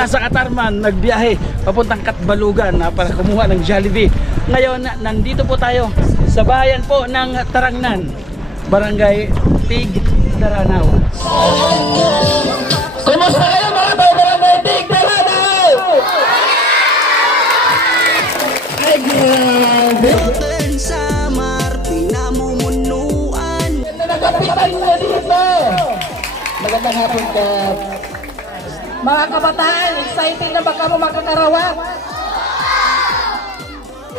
mula sa Katarman nagbiyahe papuntang Katbalugan para kumuha ng Jollibee. Ngayon nandito po tayo sa bayan po ng Tarangnan, Barangay Tig Daranaw. Kumusta kayo mga Barangay Tig Daranaw? Ay grabe! Samar, pinamumunuan. Nagapitan na dito! Magandang hapon ka. Mga kabataan, excited na ba ka mo makakarawak?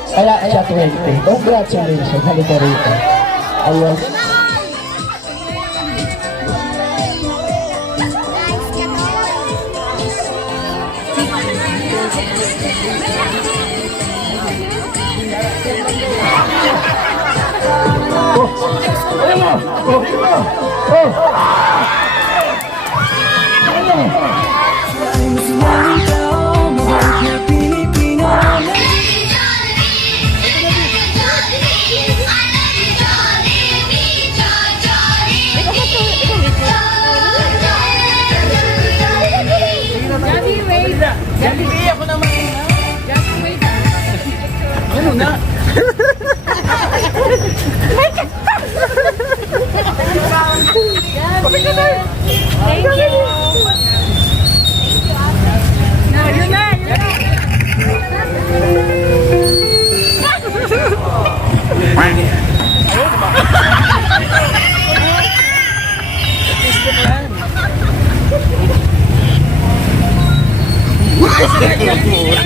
Kaya siya 20. Congratulations. Halika rito. Ayos. Jollibee ako naman. Ano na? Thank you.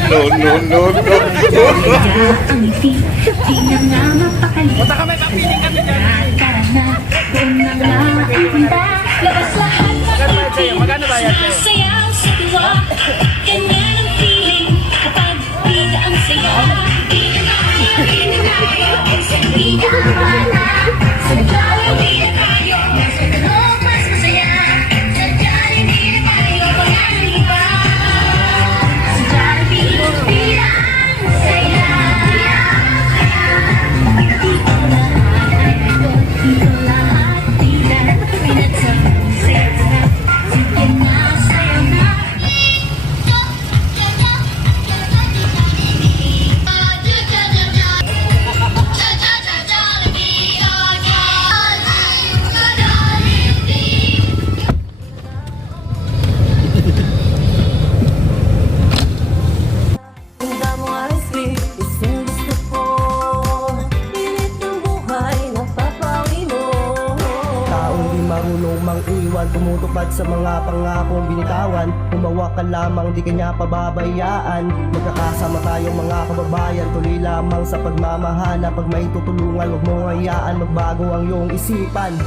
No, yun na. Punta kami, papiling kami dyan. Magkano ba yan sa'yo? Sayaw sa tuwa, ganyan ang feeling kapag di ka ang saya. Di na tayo, sa pinamana, sa Jollibee na tayo, sa tulog mas masaya. Sa Jollibee na tayo, pag-aliba. Sa Jollibee, di na ang saya. Dito lahat, dito lahat, di na pinagsama. Sige na, sayo na. Marunong mang-iwan, tumutupad sa mga pangakong binitawan. Humawa ka lamang, di kanya pababayaan. Magkakasama tayo mga kababayan, tuloy lamang sa pagmamahala. Pag may tutulungan, huwag mong hayaan, magbago ang iyong isipan.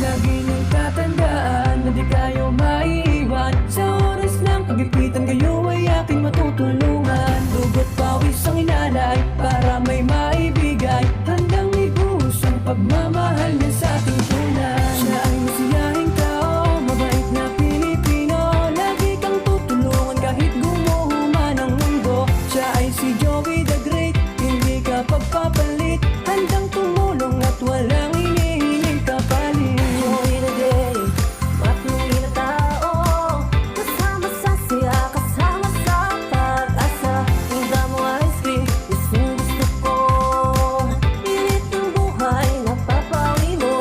Lagi niyong tatandaan na di kayo maiiwan. Sa oras ng pagipitan kayo ay aking matutulungan. Dugot pawis ang inalay para may maibigay. Handang ibus ang pagmamahal niya sa ating tunay. Siya ay masiyahing tao, mabait na Pilipino. Lagi kang tutulungan kahit gumuho man ang mundo. Siya ay si Joey the Great, hindi ka pagpapalit. Handang tumulong at walang hinihiling kapalit. Joey the Great, matuloy na tao, kasama sa siya, kasama sa pag-asa. Hingga mo ice cream, gustong gusto ko. Pilit ng buhay, napapawi mo.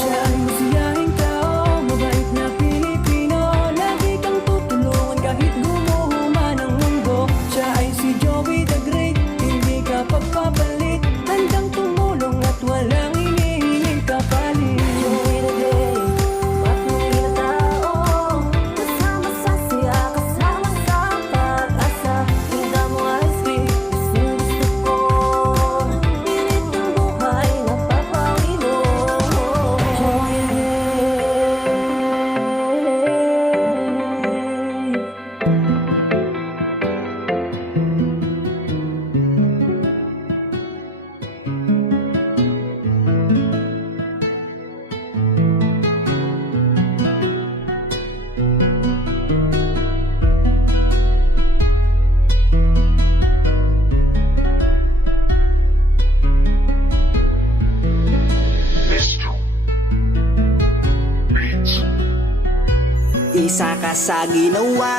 Siya ay masiyahing tao, mabait na Pilipino. Lagi kang tutulungan kahit gumuho man ang mundo. Siya ay si Joey the Great, hindi ka pagpapalit. Handang tumulong at walang hinihiling kapalit. Joey the Great, matuloy na tao, kasama sa siya, kasama sa pag-asa. Hingga mo ice cream, gustong gusto ko. Pilit ng buhay, napapawi mo. Joey the Great. Isa ka sa ginawa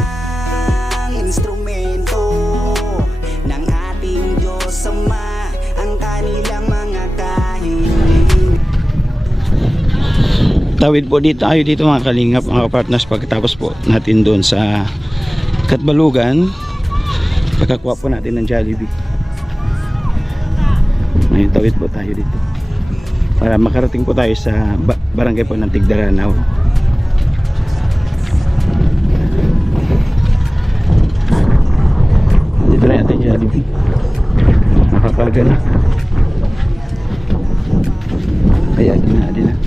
instrumento ng ating Diyos Ama, ang kanilang mga kahilingan. Tawid po dito tayo dito mga kalingap, mga partners, pagkatapos po natin doon sa Katbalugan, pagkakuha po natin ng Jollibee. Ngayon tawid po tayo dito para makarating po tayo sa barangay po ng Tigdaranaw. Dito na natin Jollibee, nakakaga na. Ayan, di na.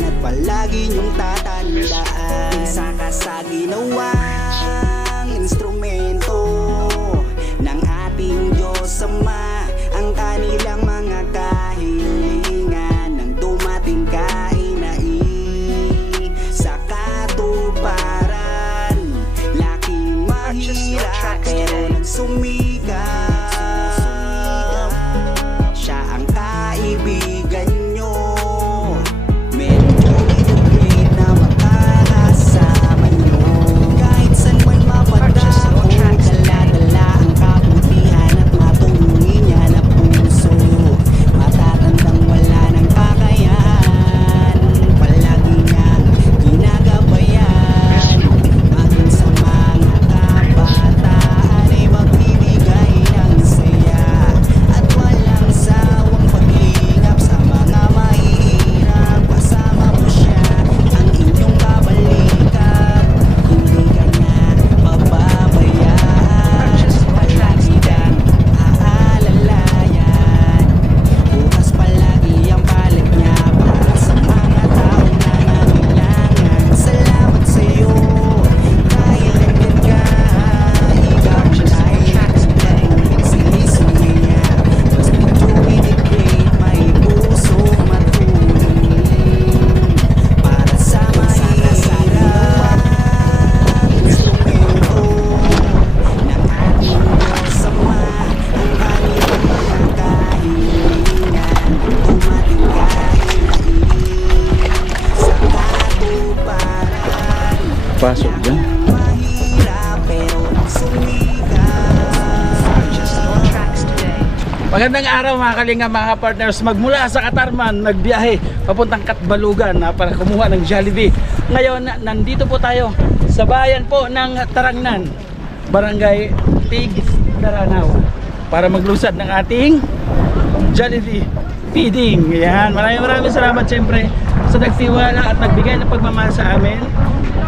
At palagi niyong tatandaan, isa ka sa ginawang instrumento ng ating Diyos Ama, ang kanilang mga kahilingan nang dumating kahinai sa katuparan. Laking mahirap pero nagsumikap, siya ang kaibigan nyo. Na makakasama nyo kahit saan man mapadako, dala-dala ang kabutihan at matulungin niya na puso. Matatandang wala ng kakayahan, palagi niyang ginagabayan. Maging sa mga kabataan ay magbibigay ng saya at walang sawang paglingap sa mga mahihirap. Kasama mo siya, ang inyong kabalikat, hindi ka niya pababayaan. Palagi kang aalalayan, bukas palagi ang palit niya para sa mga taong nangangailangan. Salamat sa'yo dahil nandyan ka, ikaw dahil naging sinisingin niya. Mas medyo inikit, may pusong matulong para sa mahirap. Instrumento ng ating Diyos Ama, ang kanilang mga kahilingan, dumating kahinai sa katuparan. Pasok dyan. Mahirap pero Magandang araw mga kalinga, mga partners. Magmula sa Katarman, nagbiyahe papuntang Katbalugan para kumuha ng Jollibee. Ngayon, nandito po tayo sa bayan po ng Tarangnan, Barangay Tigdaranaw, para maglusad ng ating Jollibee feeding. Yan, maraming salamat siyempre sa nagtiwala at nagbigay ng pagmamahal sa amin.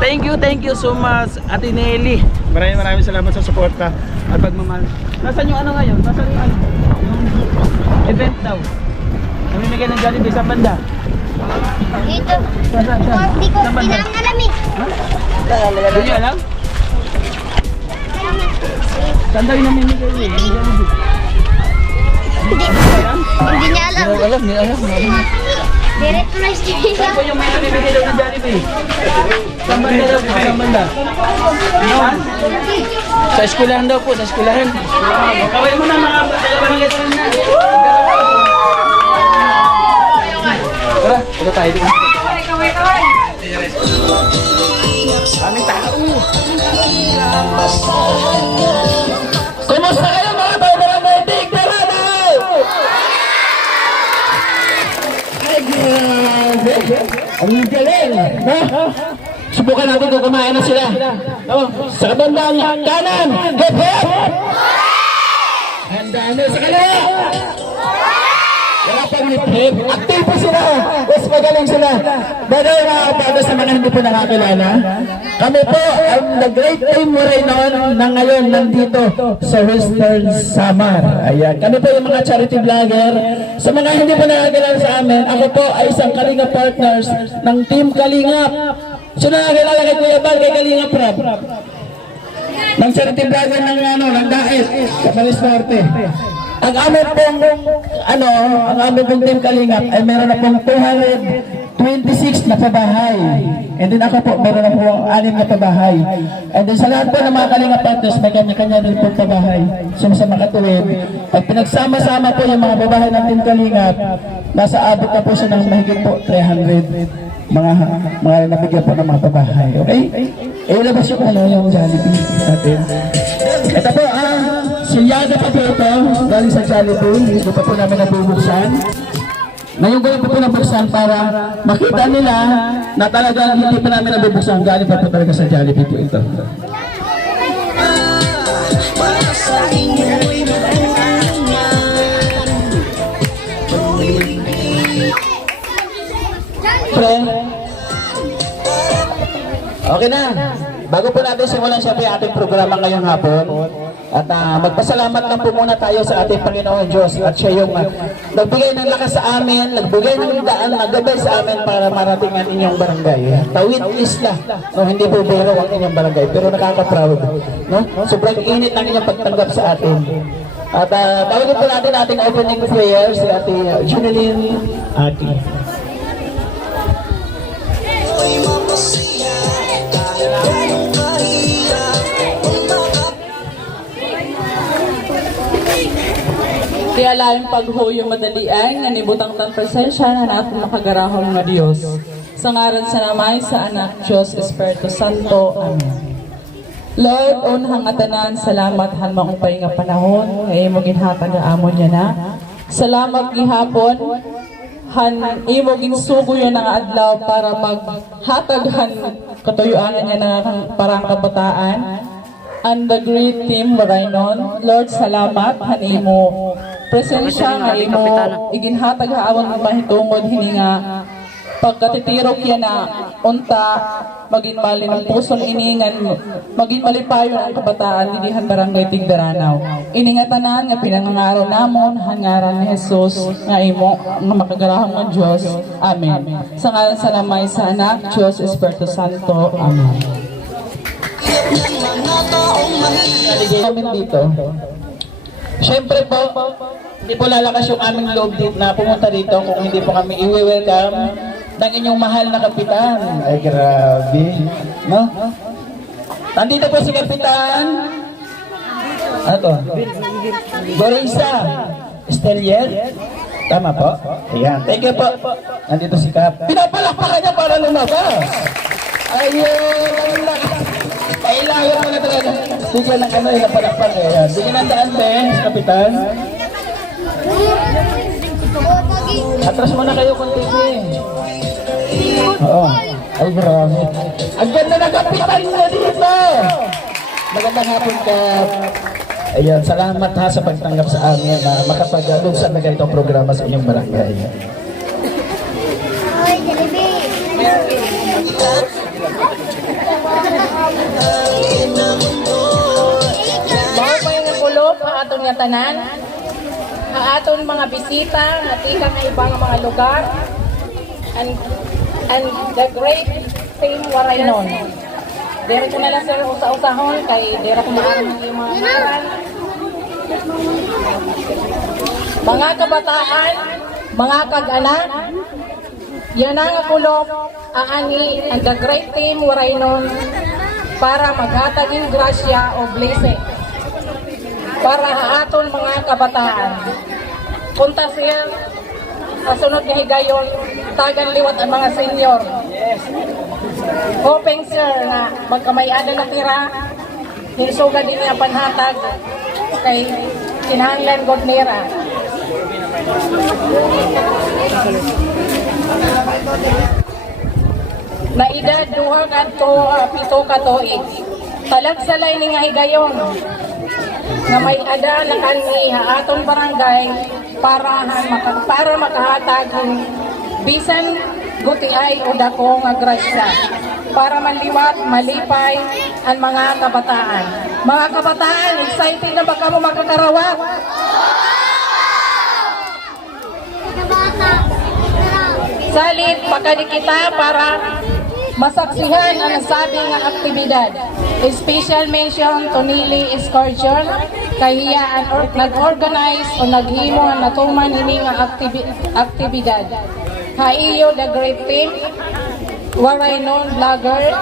Thank you so much, Ate Nelly. Maraming salamat sa suporta at pagmamahal. Nasaan yung ano ngayon? Nasaan yung ano? Yung event daw. Namimigay ng Jollibee sa banda. Dito. Saan? Hindi ko Saan banda? pinangalam eh. Hindi nyo alam? Saan daw yung namimigay yun? Yung Jollibee? Hindi niya alam. Hindi alam. Diretso na siya. Saan po yung may namimigay daw ng Jollibee? Saan banda daw po? Saan banda? Saan? Sa eskwelahan daw po, sa eskwelahan. Kaway mo na mga dalawang letter na. Tara, ito tayo dito. Kaming tao. Kumusta kayo mga barangay Tigdaranaw? Ay, grabe. Ang galing. Subukan natin kung kumain na sila. Sa kabandang kanan. Hip hip! Handa na sa kaliwa. Wala pa hip-hip. Aktibo sila. Mas magaling sila. Bagay mga kapatas sa mga hindi po nakakilala. Kami po ang The Great Team Moraynon na ngayon nandito sa Western Samar. Ayan. Kami po yung mga charity vlogger. Sa mga hindi po nakakilala sa amin, ako po ay isang Kalinga Partners ng Team Kalingap. Sino nakakilala kay Kuya Bal, kay Kalingap Rap? Ng charity vlogger ng Daes, Camarines Norte. Ang amin pong Team Kalingap ay meron na pong 226 na pabahay. And then ako po, meron na po 6 na pabahay. And then sa lahat po ng mga Kalingap Partners, may kanya-kanya rin po pabahay. So sa makatuwid, pag pinagsama-sama po yung mga babahay ng Team Kalingap, nasa abot na po siya ng mahigit po 300 mga nabigyan po ng mga pabahay. Okay? Ilabas yung yung Jollibee natin. Ito po, silyada pa po ito, galing sa Jollibee. Hindi pa po namin nabubuksan. Ngayon ko po nabuksan para makita nila na talagang hindi pa namin nabubuksan. Galing pa po talaga sa Jollibee po ito. Okay na. Bago po natin simulan siyempre ating programa ngayong hapon. At magpasalamat lang po muna tayo sa ating Panginoon Diyos. At siya yung nagbigay ng lakas sa amin, nagbigay ng daan, naggabay sa amin para marating ang inyong barangay. Tawid Isla. No, hindi po biro ang inyong barangay, pero nakaka-proud. No? Sobrang init ng inyong pagtanggap sa atin. At tawagin po natin ating opening prayer, si Ate Jeneline Aki. Kaya laing paghuyo madalian, nga nibutang tan presensya na natin makagarahong na Diyos. Sa ngaran sa namay sa anak Diyos Espiritu Santo. Amen. Lord, unhang atanan, salamat han maupay nga panahon, ngayon mo ginhatag nga amon niya na. Salamat gihapon, han imo ginsugo yan ang adlaw para maghatag han katuyuan niya na parang kabataan. And the great team Moraynon, Lord, salamat han imo presensya nga imo iginhatag haawon ng mahitungod hininga pagkatitirok yan na unta maging mali ng pusong iningan maging malipayon ang kabataan lidihan barangay Tigdaranaw. Iningatanan nga pinangangaraw namon hangaran ni Jesus nga imo nga makagarahang ng Diyos. Amen. Sa ngalan sa namay sa anak Diyos Espiritu Santo. Amen. Namin dito. Siyempre po, hindi po lalakas yung aming loob dito na pumunta dito kung hindi po kami i-welcome ng inyong mahal na kapitan. Ay, grabe. No? Nandito po si Kapitan. Ano to? Gorisa Estelier. Tama po? Ayan. Thank you po. Nandito si Kap. Pinapalakpakan niya para lumabas. Ayun. Kailangan mo na talaga. Bigyan ng ano yung napalakpak. Ayan. Bigyan ng daan, Ben, si Kapitan. Atras muna kayo konti. Oo. Ay, grabe. Ang ganda na Kapitan na dito. Magandang hapon ka. Ayan, salamat ha sa pagtanggap sa amin na makapag-alugsan na ganitong programa sa inyong barangay. Hoy, Jollibee! Mao pa yung kulop ang aton nga tanan. Ang aton mga bisita nga tika nga ibang mga lugar. And the great team Moraynon. Dere ko na lang sir usa-usahon kay dere ko maaram yung mga ngaran. Mga kabataan, mga kag-anak, yan ang kulop ang ani and the great team Moraynon para maghatagin grasya o blessing para aton mga kabataan. Punta siya sa sunod nga higayon, tagan liwat ang mga senior. Hoping sir na magkamayanan na tira, hinsugan din ang panhatag kay kinahanglan god nira. Na edad duha kadto 7 ka tuig. Talagsalay ni nga higayon. nga may ada na kami aton barangay para makahatag ng bisan gutiay o dako nga grasya para manliwat, malipay ang mga kabataan. Mga kabataan, excited na ba kamo makakarawat? Salit, pakadi kita para masaksihan ang nasabi nga aktibidad. Special mention to Nili Excursion, kahiya nag-organize o naghimo ang natuman ini nga aktibidad. Haiyo the great team, waray non vlogger,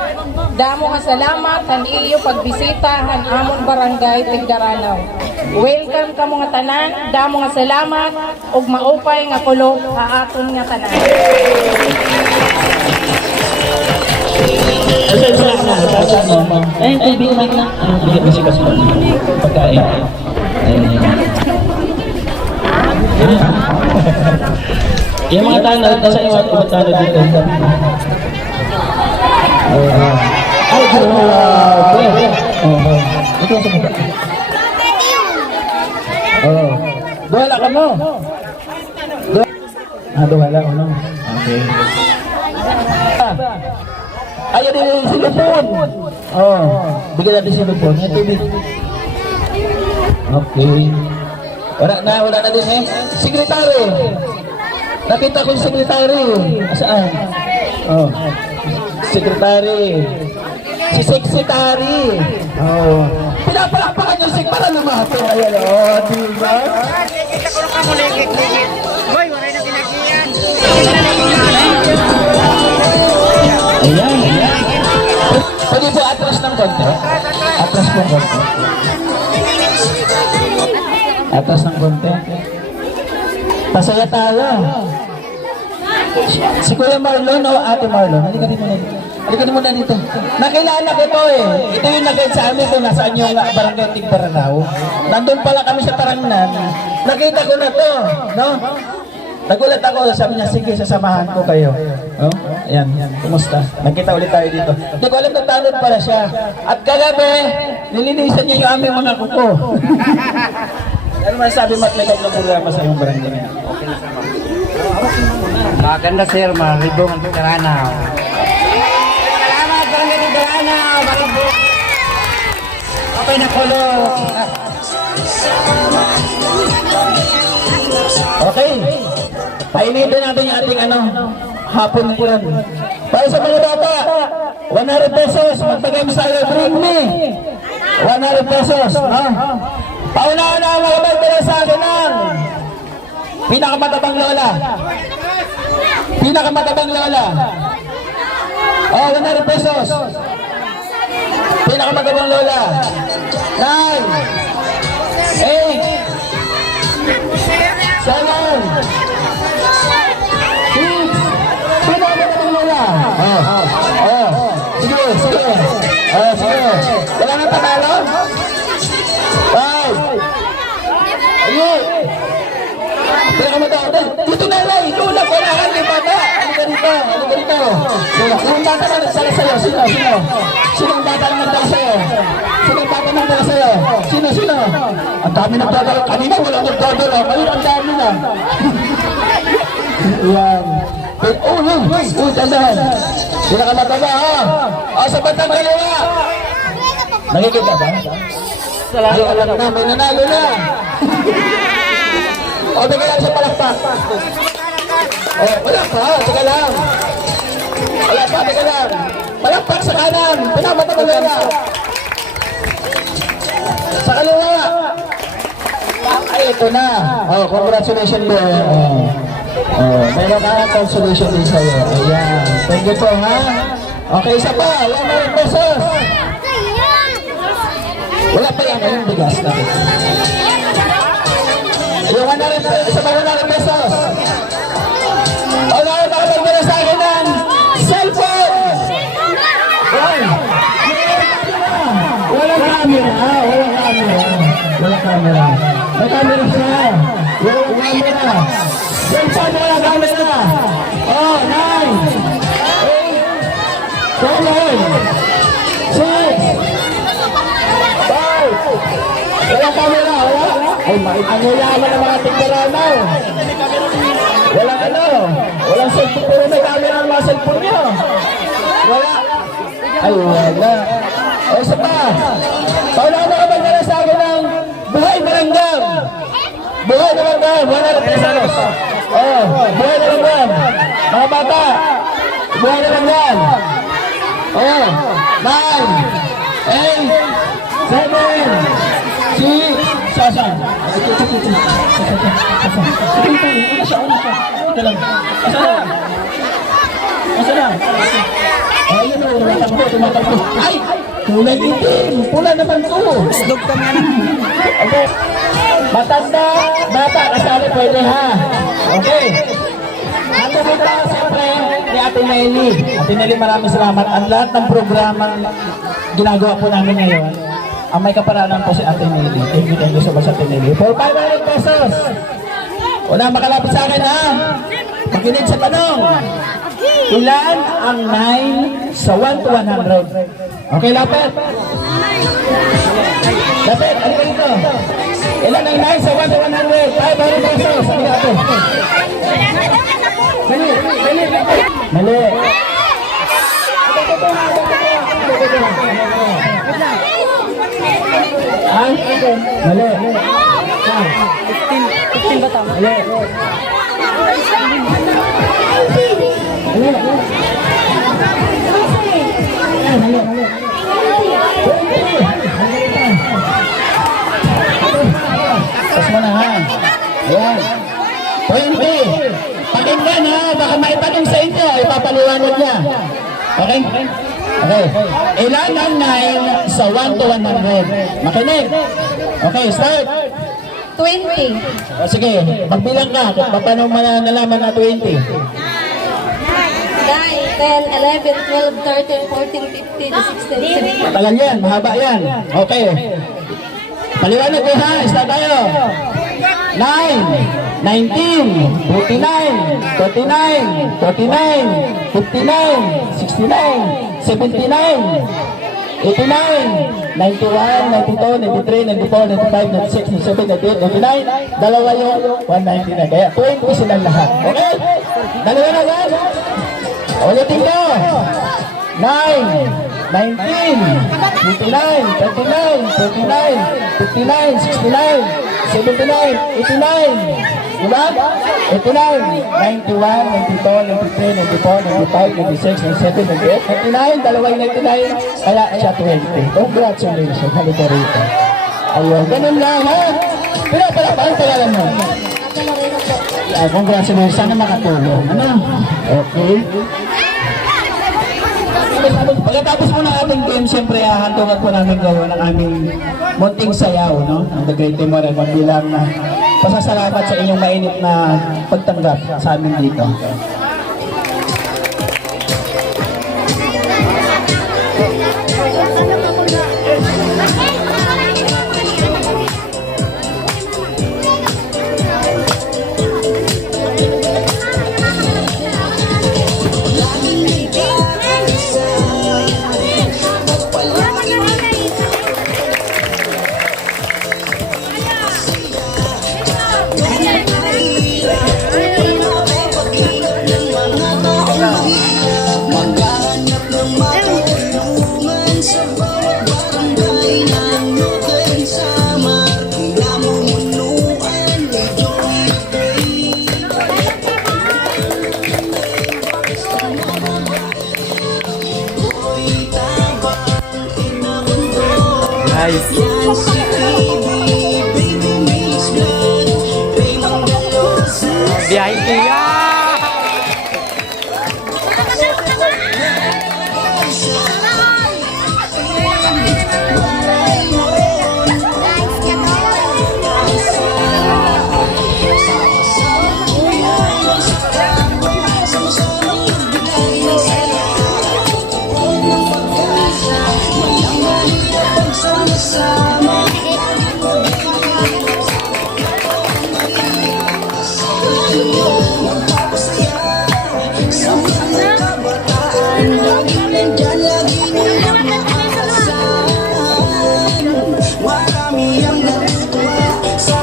damo nga salamat ang iyo pagbisita han amon barangay Tigdaranaw. Welcome ka mga tanan, damo nga salamat ug maupay nga kulog sa aton nga tanan. Eh, tubig na. Bigyan mo si Kasi pagkain. Yung mga tanod, nasa yung mga tanod dito. Ay, grabe. Ito ang sumunod. Duwala ka mo. Duwala ko no. Okay. Ayaw din yung silupon. Bigyan natin silupon. Yung tubig. Okay. Wala na din eh. Sekretary. Nakita ko yung sekretary. Saan? Sekretary. Si sekretary. Pinapalakpakan yung para lumapit. Ayan diba? Kita ko lang kamuligit-ligit. Boy, wala na pinagiyan. Ayan. Pwede po atras ng konti. Atras po konti. Atras ng konti. Pasaya tayo. Si Kuya Marlon o Ate Marlon. Halika din muna dito. Nakilala ko to eh. Ito yung nag-guide sa amin kung nasaan yung barangay Tigdaranaw. Nandun pala kami sa Tarangnan. Nakita ko na to. No? Nagulat ako, sabi niya, sige, sasamahan ko kayo. Oh, ayan, kumusta? Nagkita ulit tayo dito. Hindi ko alam na tanod pala siya. At kagabi, nilinisan niya yung aming mga kuko. Ano man sabi matlikap ng programa sa mga barangay? Maganda sir, maribong ang Tigdaranaw. Salamat, barangay Tigdaranaw. Maribong. Okay na kulog. Okay. Painitin natin yung ating hapon yun. Para sa mga bata, 100 pesos. Magtagay mo sa'yo, bring me. 100 pesos. Paunahan na ang mga bata sa akin ng pinakamatabang lola. Pinakamatabang lola. 100 pesos. Pinakamatabang lola. 9, 8, 7, 6. Sino ang matabang lola? Sige. Sige. Wala nang panalo? 5. Ayun. Pinakamatabang. Dito na lang. Itulak. Wala ka kay bata. Halika dito. Yung bata na nagdala sa'yo. Sino? Sino ang bata na nagdala sa'yo? Sino? Ang dami nagdadala. Kanina walang nagdadala. Ngayon ang dami na. Yan. Dandahan. Pinakamataba ha. Sa batang kaliwa. Nakikita ba? Ay, alam na. May nanalo na. Bigyan lang sa palakpak. Wala pa. Teka lang. Palakpak sa kanan. Pinakamataba na. Sa kaliwa. Ay, ito na. Congratulations po. Mayroon ka ng consolation din sa'yo. Ayan. Thank you po, ha? Okay, isa pa. 100 pesos. Wala pa yan. Yung bigas natin. Yung 100 pesos. Isa pa 100 pesos. Nakapagpag na sa akin ng cellphone. Walang camera. Walang camera. May camera siya. Walang camera. Cellphone, walang camera. 9, 8, 7, 6, 5. Walang camera. Ay, ang yayaman ng mga tigdaranaw. Walang walang cellphone, pero may camera ang mga cellphone nyo. Wala. Ay, wala. O, isa pa. Paula na kapag nila sa akin ng buhay na langgam. Buhay na langgam. 100 pesos. Oh, buhay na langgam. Mga bata. Buhay na langgam. Oh, 9, 8, 7, 6, sasan. Una siya. Ito lang. Asa na? Ayun o, tumatakbo. Ay! Kulay itim! Pula naman to! Snog kami na. Okay. Matanda, bata, kasali pwede ha. Okay. Nandito dito, siyempre, ni Ate Nelly. Ate Nelly, maraming salamat. Ang lahat ng programang ginagawa po namin ngayon, ang may kaparanan po si Ate Nelly. Thank you so much, Ate Nelly. For 500 pesos. Wala makalapit sa akin ha. Makinig sa tanong. Ilan ang 9 sa 1 to 100? Okay, lapit. Lapit, ano ba dito? Ilan ang 9 sa 1 to 100? 500 pesos. Ano ka ito? Mali. Ay, mali. 15 ba tama? Mali. Tapos mo na ha. Ayan. 20. Pakinggan ha. Baka may tanong sa inyo. Ipapaliwanag niya. Okay? Okay. Ilan ang 9 sa 1 to 100? Makinig. Okay, start. 20. O sige, magbilang ka. Paano mo nalaman na 20? 9, 10, 11, 12, 13, 14, 15, 16, 17. Matagal yan, mahaba yan. Okay. Paliwanag ko ha, start tayo. 9, 19, 49, 39, 49, 59, 69, 79, 89, 91, 92, 93, 94, 95, 96, 97, 98, 99, dalawa yung 199. Kaya 20 silang lahat. Okay? Dalawa na yan. Ulitin ko. 9, 19, 89, 39, 39, 59, 69, 79, 89. Diba? 89, 91, 92, 93, 94, 95, 96, 97, 98, 99, dalawa yung 99, kaya siya 20. Congratulations, halika rito. Ayun, ganun lang ha. Pero pala, paano pangalan mo? Congratulations, sana makatulong. Ano? Okay. Pagkatapos po ng ating game, siyempre hahantungan po namin gawin ang aming munting sayaw, no? Ang The Great Timor bilang pasasalamat sa inyong mainit na pagtanggap sa amin dito. Biyahe kaya. Marami ang natutuwa sa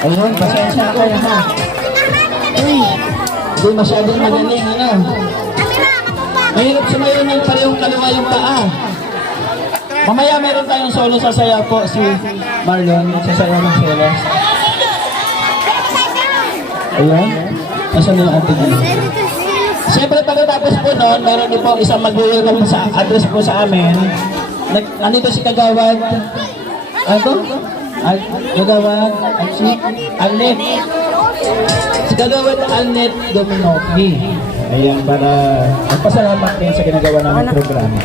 Ayun, pasensya ko ha. Hindi masyadong magaling, ano. Mahirap sumayo ng parehong kaliwa yung paa. Mamaya meron tayong solo sasaya po si Marlon, sasaya ng Celes. Ayun, nasa na yung ating ano. Siyempre pagkatapos po doon, meron din po isang mag-welcome sa address po sa amin. Nandito si Kagawad. Ano to? Kagawad, Alnet. Si Kagawad Alnet Dominoki. Ayan, para magpasalamat din sa ginagawa namin programa.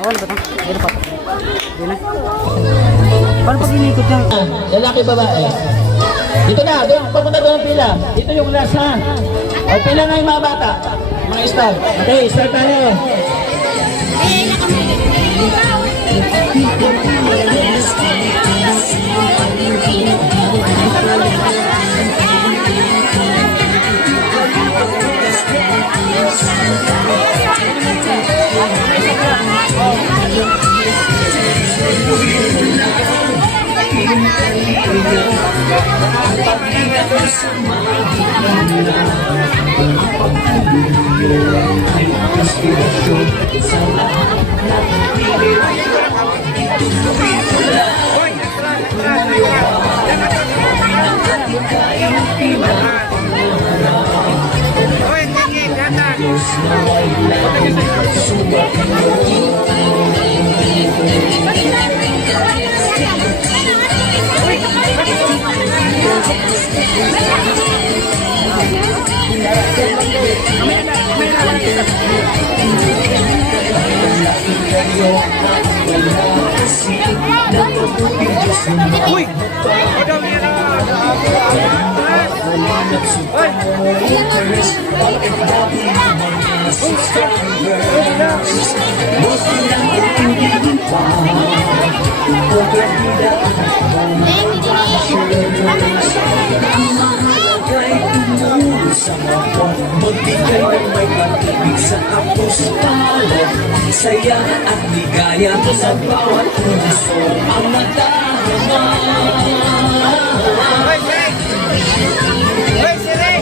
Awan ba ito? Dito pa. Dito na. Paano pag inikot yan? Lalaki babae. Dito na, doon, papunta doon ang pila. Dito yung last ha. O pila na yung mga bata, mga staff. Okay, start tayo. Uy! Ikaw niya na! Magbigay ng may pag-ibig sa kapos palad. Saya at ligaya sa bawat puso ang nadarama. Uy, Siri!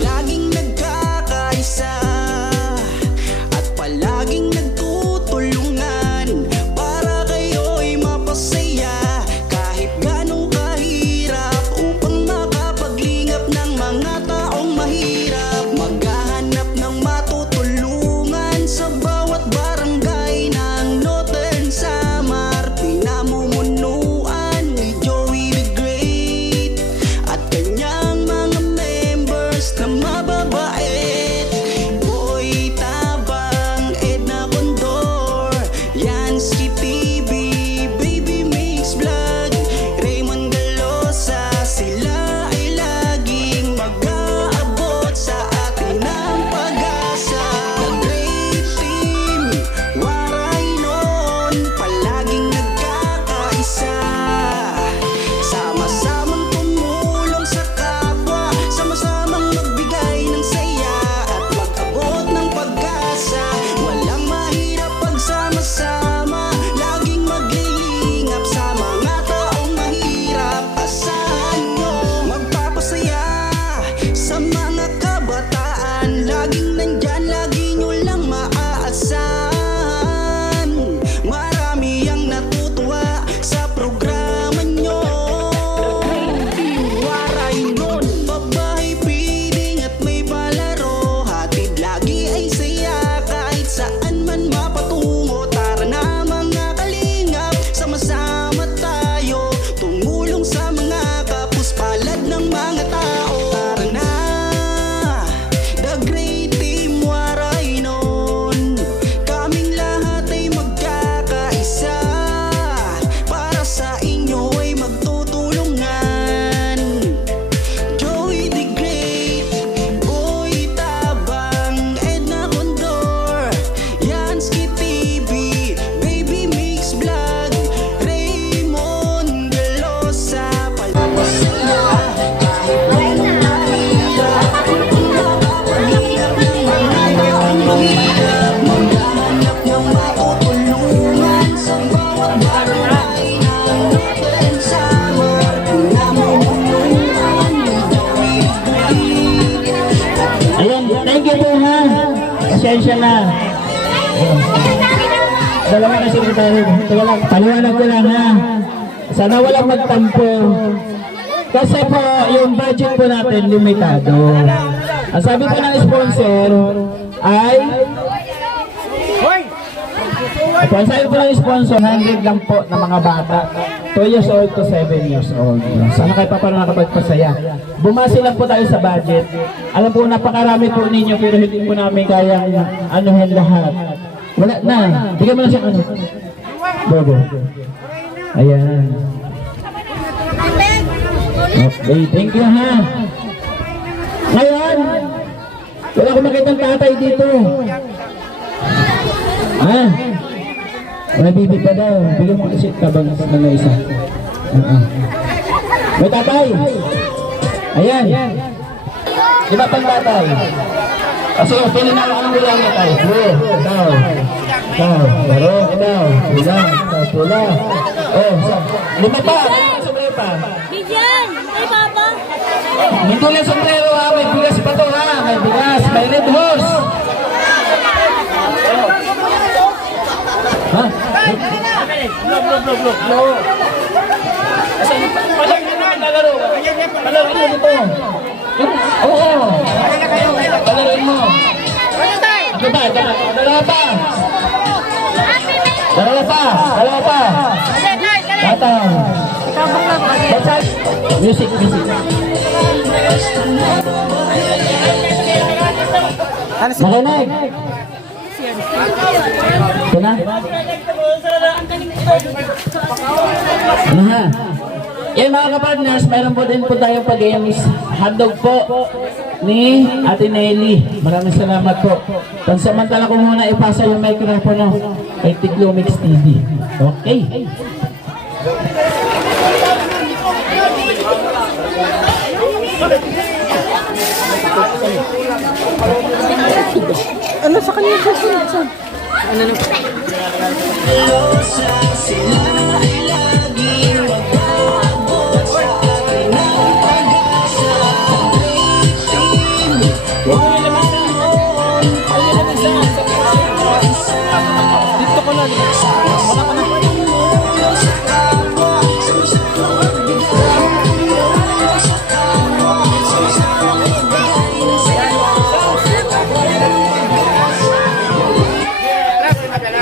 Laging nagkakaisa at palaging nagtutulungan para kayo'y mapasaya kahit ganong Laging nandyan, lagi nyo lang maaasahan. Marami ang natutuwa sa programa nyo. Waray nun, babae, piling at may palaro. Hatid lagi ay saya kahit saan man mapatungo. Tara na mga kalingap, sama-sama tayo, tumulong sa mga kapos palad ng mga tao. Tara na, the great team Waray nun. Kaming lahat ay magkakaisa, para sa inyo ay magtutulungan. Joey the Great, Boy Tabang, Edna Condor, Yansky TV, Baby Mix Vlog, Raymond Galosa, maghahanap ng matutulungan sa bawat bagay na natin sama. Namumulungan ng Joey the Great. Ayan, thank you po ha. Pasensya na. Dalawa kasi ko tayo. Teka lang, paliwanag ko lang ha. Sana walang magtampo. Kasi po, yung budget po natin limitado. Ang sabi po ng sponsor ay... Opo, ang sabi po ng sponsor, 100 lang po ng mga bata. 2 years old to 7 years old. Sana kayo pa paano nakapagpasaya. Bumasi lang po tayo sa budget. Alam po, napakarami po ninyo pero hindi po namin kayang anuhin lahat. Wala na. Bigyan mo na siya ano. Bobo. Ayan. Okay, thank you ha. Ngayon, wala akong makitang tatay dito. Ha? May bibi pa daw. Bigyan mo kasi tabang na isa. May tatay. Ayan. Di ba pang tatay? Kasi pininala ka ng ulang na tayo. Blue, ikaw. Ikaw. Laro, ikaw. Pula, ikaw, pula. Oh, lima pa. Sombrero pa. Bigyan! Ay, Papa! Hindi lang sombrero ha. May bigas pa to ha. May bigas. May red horse. Ha? Look. Asan? Palaro. Palaro mo dito. Oo. Palaroin mo. Ito ba? Dalawa pa. Dalawa pa. Dalawa pa. Tatang. Music. Makinig. Ito na. Ano ha? Yan mga kapartners, mayroon po din po tayong pag-games. Hotdog po ni Ate Nelly. Maraming salamat po. Pansamantala ko muna ipasa yung microphone kay Tiglomix TV. Okay. Ano sa kanya? Saan? Ano na? Dito ko na. Wala ka na.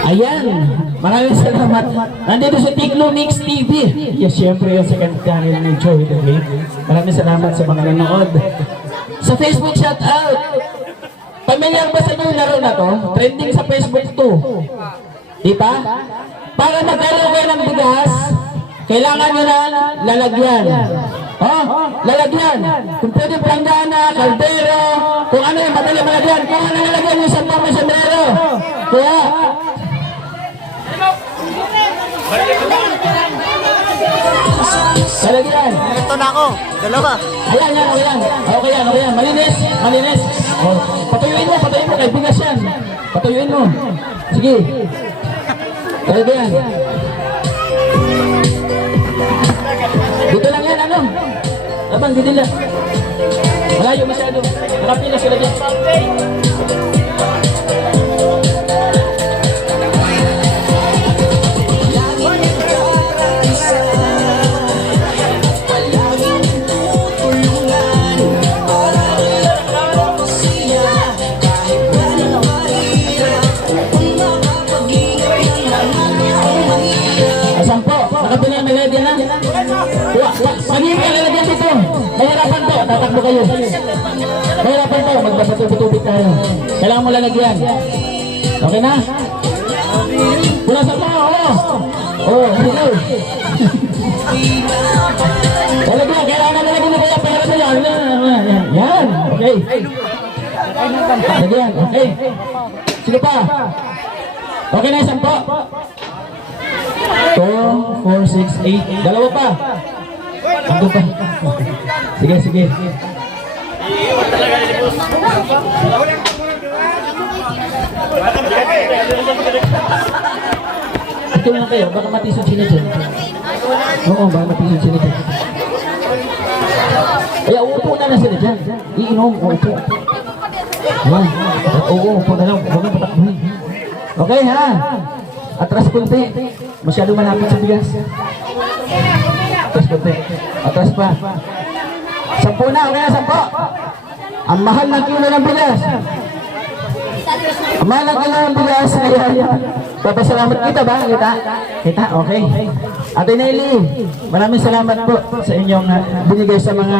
Ayan, maraming salamat. Nandito sa Tiglomix TV. Yes, syempre yung second channel ni Joey the Great. Maraming salamat sa mga nanood. Sa Facebook shoutout. Pamilyar ba sa inyo yung laro na to? Trending sa Facebook to. Diba? Para magkaroon kayo ng bigas, kailangan nyo na lalagyan. Oh, lalagyan. Kung pwede planggana, kaldero, kung ano yung madali malagyan. Kung ano lalagyan yung sampa may sombrero. Kaya, lalagyan. Ito na ako. Dalawa. Ayan. Okay yan. Malinis. Oh, patuyuin mo. Kay bigas yan. Patuyuin mo. Sige. Lalagyan. Dito lang yan, ano? Abang, dito lang. Malayo masyado. Nakapila sila dyan. mo kayo. Mahirapan tayo, magbabatubig tayo. Kailangan mo lalagyan. Okay na? Punasan mo, oo. Oo, sige. Lalagyan, kailangan na lalagyan na kaya pera nila. Yan, okay. Lagyan, okay. Sino pa? Okay na, 10 po. 2, 4, 6, 8. Dalawa pa. Ano pa? Sige, sige. Ito lang kayo, baka matisod sila dyan. Oo, baka matisod sila dyan. Kaya uupo na lang sila dyan. Iinom, uupo. Yan. Oo, upo na lang. Huwag na patakbuhin. Okay ha? Atras kunti. Masyado malapit sa bigas. Atras kunti. Atras pa. 10 na, okay na 10. Ang mahal ng kilo ng bigas. Ang mahal ng kilo ng bigas. Kaya, papasalamat kita ba? Kita? Okay. Ate Nelly, maraming salamat po sa inyong binigay sa mga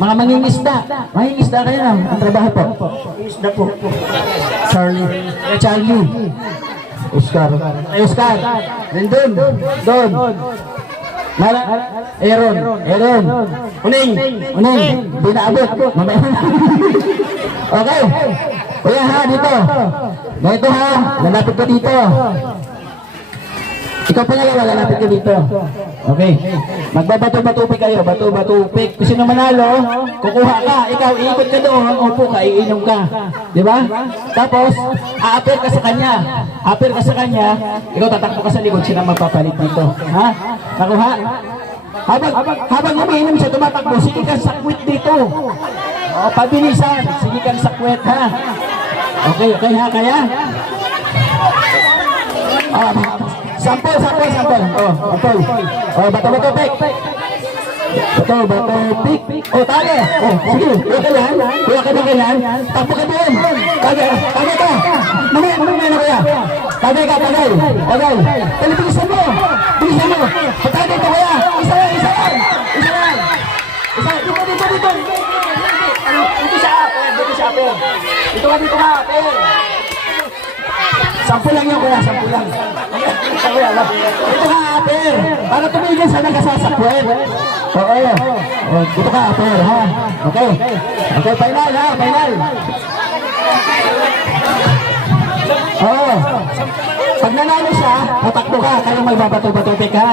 mga mangingisda. Mangingisda kayo na. Ang trabaho po. Isda po. Charlie. Oscar. Ay, Oscar. Nandun. Doon. Aaron. Uning. Di naabot. Mamaya. Okay. Kuya ha, dito. Dito ha. Lalapit ka dito. Ikaw pangalawa, lalapit ka dito. Okay. Magbabato-batupik kayo. Bato-batupik. Kung sino manalo, kukuha ka. Ikaw, iikot ka doon. Upo ka, iinom ka. Di ba? Tapos, a-appear ka sa kanya. Appear ka sa kanya. Ikaw tatakbo ka sa likod. Sino magpapalit dito? Ha? Nakuha? Habang umiinom siya, tumatakbo. Sige kang sakwit dito. O, pabilisan. Sige kang sakwit, ha? Okay ha, kaya? Sampol. Bato-bato-pik. Bato-bato-pik. Tali. Sige. Kuya ka yan. Takbo ka doon. Tagay ka. Mamaya na kuya. Tagay ka. Okay. Bilisan mo. Patagay ka kuya. Isa lang. Dito. Dito siya. Dito ka. 10 lang yun kuya. 10 lang. Dito ka, Aper. Para tumigil sa nagkasasakwen. Oo. Dito ka, Aper, ha? Okay, final, ha? Final. Oo. Pag nanalo siya, tatakbo ka. Kayong magbabato-batupik, ha?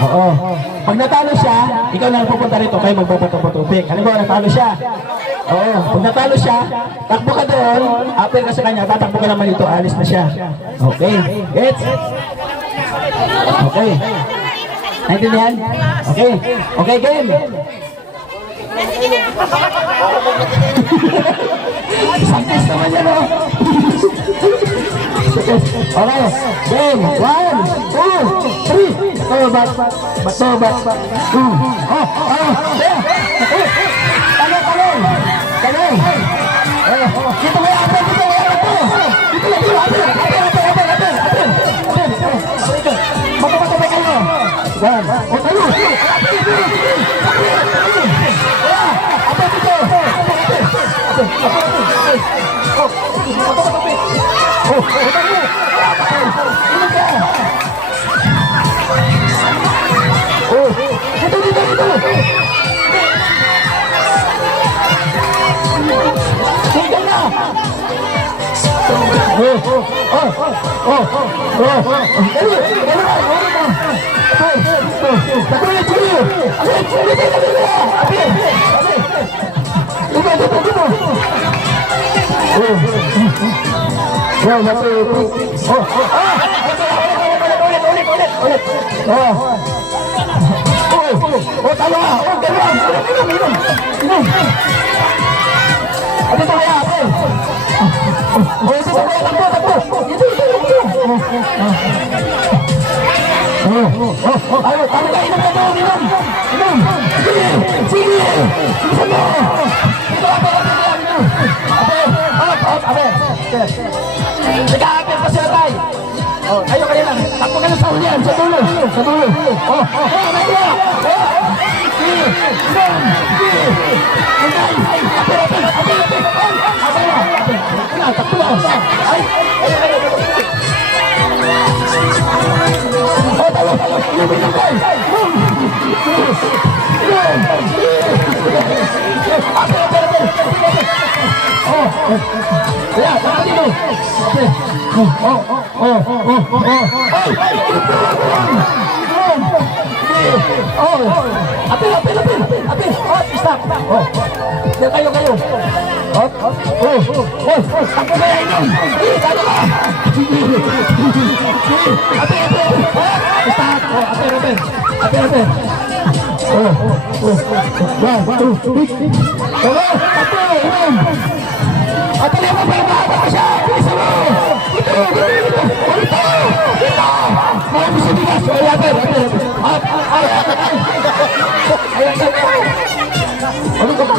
Oo. Pag natalo siya, ikaw na pupunta rito. Kayo magbabato-batupik. Ano ba, natalo siya? Oo. Pag natalo siya, takbo ka doon. Aper ka sa kanya, tatakbo ka naman dito. Alis na siya. Okay. Gets? Okay. Naintindihan? Okay, game. Saktis naman yan, o. Okay. Game. 1, 2, 3. Bato. Talong. Dito may Aper. Dito Aper. Bato kayo. Yan. Tayo. Aper dito. Dito. Tinggal na. Ayo, kamu kayak minum. Sige. Nag-aapir pa sila tayo. Ayo kayo lang. Takbo ka na sa ulian. Sa dulo. Apil! Stop! Kayo! Takbo na yan yun! Takbo ka! Stop! Apil! 1, 2, 3! Apil mo pa yung bata ka siya! Bilisan mo! Ito! Mga gusto bigas! Apil! Ano ka ba?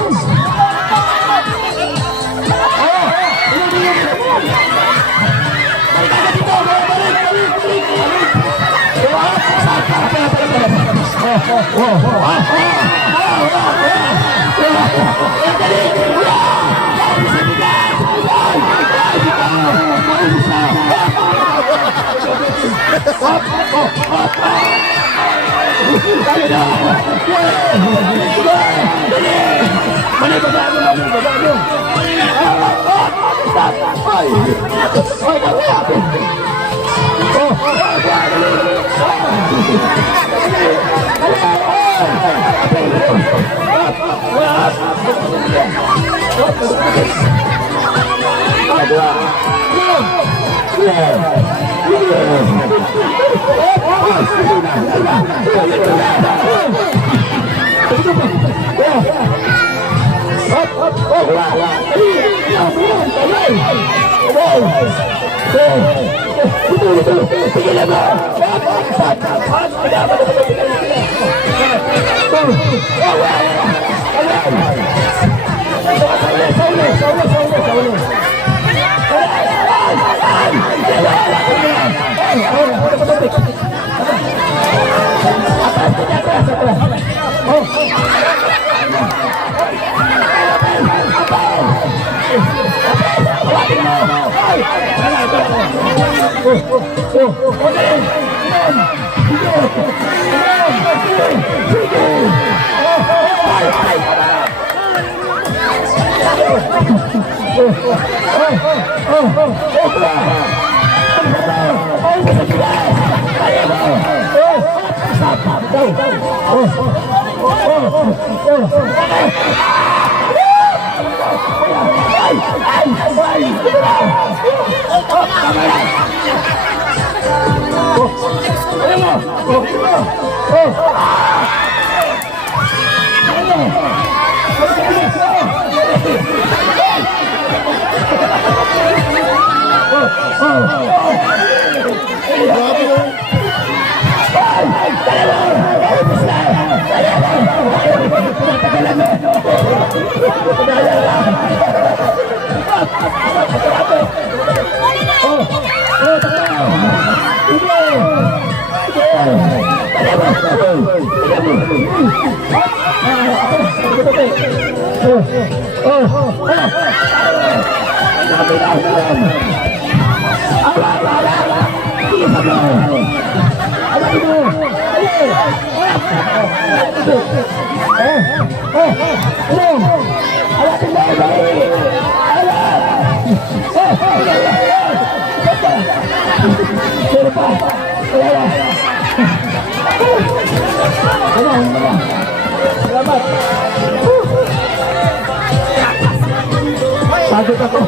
Pagod ako.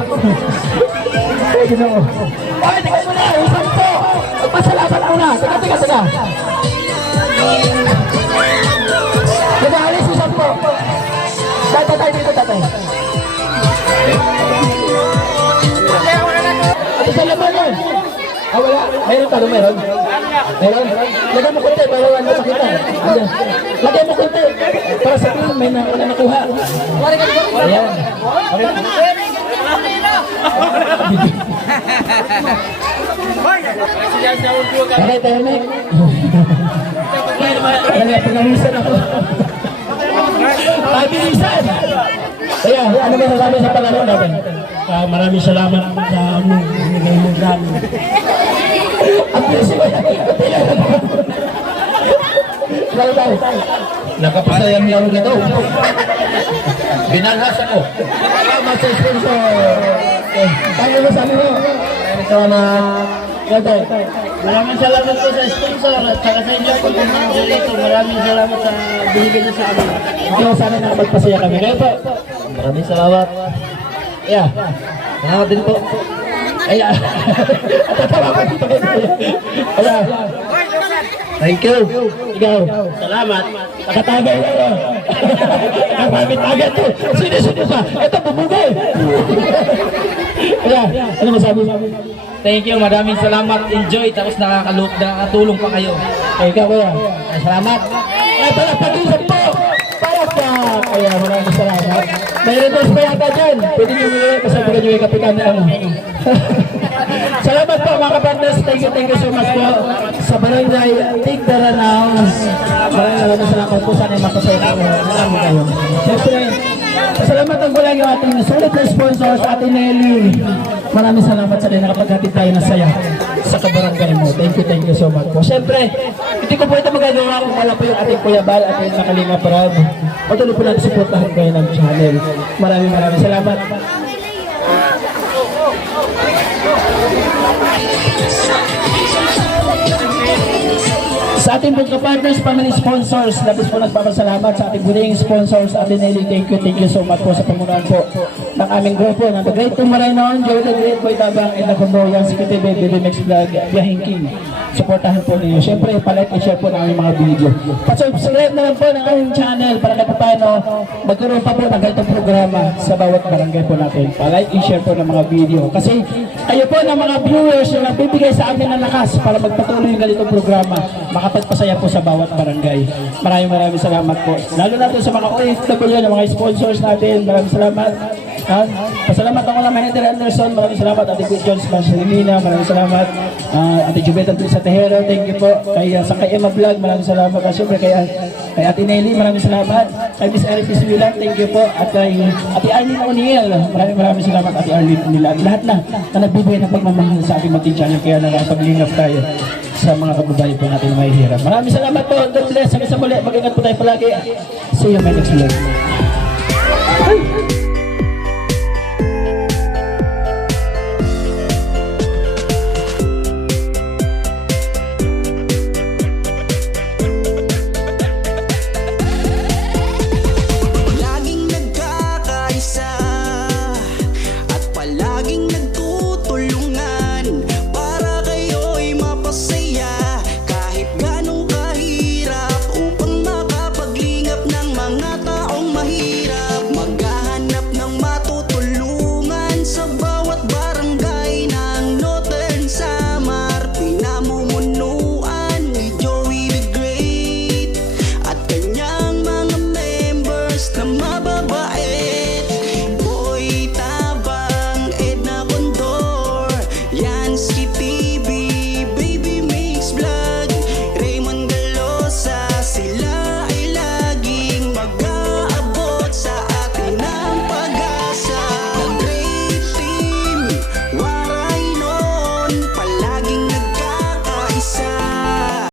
Pwede na ako. Ay, tingnan mo na! Isang to! Magpasalamat ako na! Teka. Nag-aalis isang to. Tatay dito, tatay. At isang laman yun. Ah, wala? Meron talo, meron? Meron? Lagay mo konti para wala makita. Ayan. Lagay mo konti para sa film may nakuha. Ayan. Okay, tahimik. Kaya pinawisan ako. Pabilisan! Kaya, ano ba nasabi sa Panginoon natin? Maraming salamat sa binigay mo sa amin. Ang bilis mo yan. Nakapasayang laro na to. Binanghas ako. Salamat sa sponsor. Tayo mo sabi mo. Maraming salamat po sa sponsor at saka sa inyo po kung mga dito. Maraming salamat sa binigay niyo sa amin. Ikaw sana nakapagpasaya kami. Kaya po. Maraming salamat. Yeah. Salamat din po. Ayan. At tatawa ko dito kayo. Ayan. Thank you. Ikaw. Salamat. Nakatagay na yun. Nakapagay to. Sino pa? Ito, bumugay. Ayan. Ano masabi? Thank you. Maraming salamat. Enjoy. Tapos nakakatulong pa kayo. Ikaw kuya. Salamat. Ito na pag-isip po. Para ka. Kaya maraming salamat. May reverse pa yata dyan. Pwede nyo muli kasabihan nyo yung kapitan na ano. Salamat po mga kapartners. Thank you so much po. Sa barangay Tigdaranaw. Maraming salamat po. Sana yung makasaya po. Salamat kayo. Siyempre, salamat ang gulang yung ating sulit na sponsors, Ate Nelly. Maraming salamat sa din nakapaghatid tayo ng saya sa kabarangay mo. Thank you so much po. Siyempre, hindi ko po ito magagawa kung wala po yung ating Kuya Bal at yung Nakalinga Parab. Patuloy po natin supportahan kayo ng channel. Maraming salamat. Sa ating mga partners, family sponsors, labis po nagpapasalamat sa ating buling sponsors, Ate Nelly, thank you so much po sa pamunuan po ng aming grupo ng The Great Tumaranon, Joey the Great, Boy Tabang, and the Pamboyan, si Kitty Baby, Max Vlog, Biyahing King. Supportahan po ninyo. Siyempre, palike and share po ng aming mga video. Pasubscribe na lang po ng aming channel para kahit paano magkaroon pa po ng ganitong programa sa bawat barangay po natin. Palike and share po ng mga video. Kasi kayo po ng mga viewers yung nagbibigay sa amin ng lakas para magpatuloy yung ganitong programa. Makapagpasaya po sa bawat barangay. Maraming salamat po. Lalo na po sa mga OFW, ng mga sponsors natin. Maraming salamat. Pasalamat ako lang Manager Anderson. Maraming salamat. Ate Good Jones Marcelina. Maraming salamat. Ate Jubeta sa Tejero. Thank you po. Sa kay Emma Vlog. Maraming salamat. Siyempre kay Ate Nelly. Maraming salamat. Kay Miss Arifis Milan. Thank you po. At kay Ate Arlene O'Neill. Maraming salamat. Ate Arlene O'Neill. Lahat na nagbibigay ng pagmamahal sa ating mating channel. Kaya nakapag-lingap tayo sa mga kababayan po natin may hirap. Maraming salamat po. God bless. Hanggang sa muli. Mag-ingat po tayo palagi. See you in my next vlog.